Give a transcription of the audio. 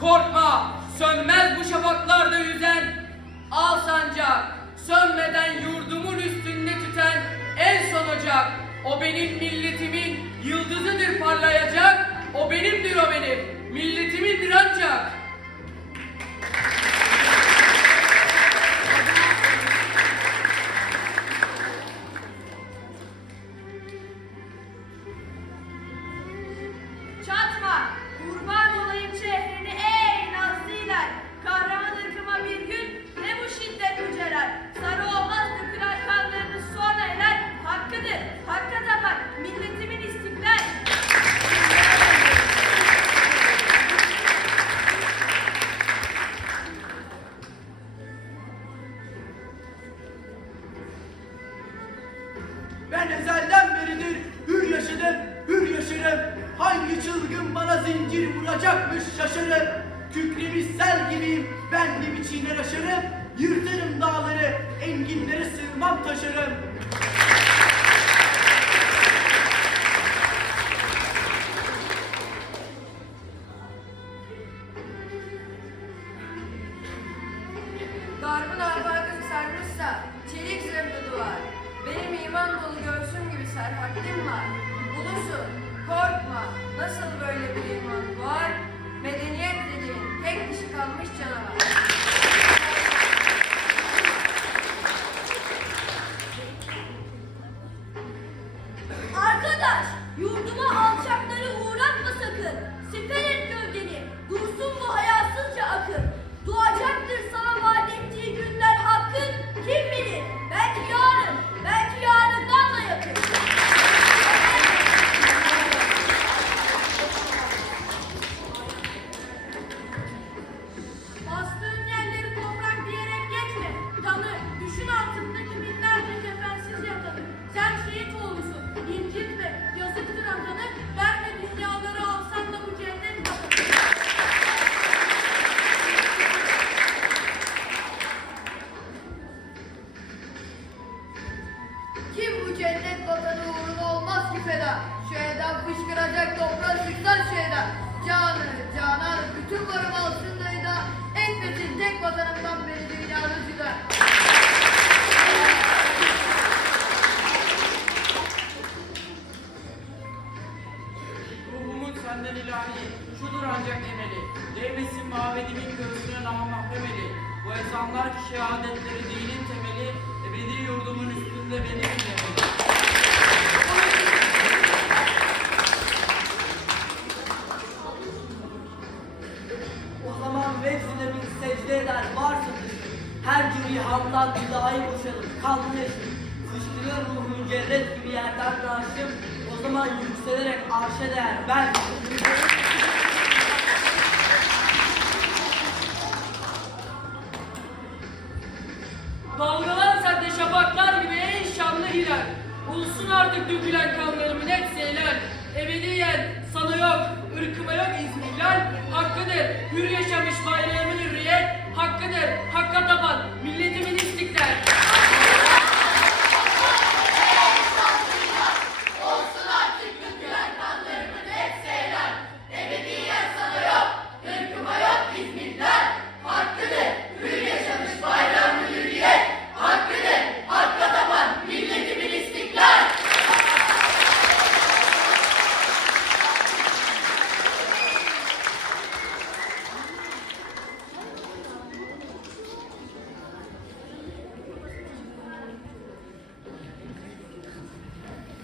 Korkma, sönmez bu şafaklarda yüzen. Al sancak, sönmeden yurdumun üstünde tüten en son ocak. O benim milletimin yıldızıdır parlayacak. O benimdir o benim, milletimindir Hangi çılgın bana zincir vuracakmış şaşarım. Kükremiş sel gibiyim, ben de bir çiğner aşarım. Yırtarım dağları, enginlere sığmam taşarım. Darbın arbakım sarmışsa çelik zırhlı duvar. Benim iman dolu göğsüm gibi serhattim var. Cennet vatanı uğruna olmaz ki feda? Şu eden fışkıracak toprağı sıksan şu eden. Canı, canan, bütün varımı alsın dayıda. Etmesin tek vatanımdan beni dünyada cüda. Ruhumun senden ilahi, şudur ancak emeli. Değmesin mabedimin göğsüne namahremeli. Bu ezanlar şehadetleri dinin temeli, ebedi yurdumun Her cüri hamdan dahi boşalır, kanlı yaşım. Fışkırır ruhun cennet gibi yerden naşım. O zaman yükselerek arşa değer ben. Dalgalan sen de şafaklar gibi ey şanlı hilal. Bulsun artık dökülen kanlarımın hepsi helal. Ebediyen sana yok, ırkıma yok izmihlal. Hakkıdır, hür yaşamış bayrağımın hürriyet. Hakkıdır, hakka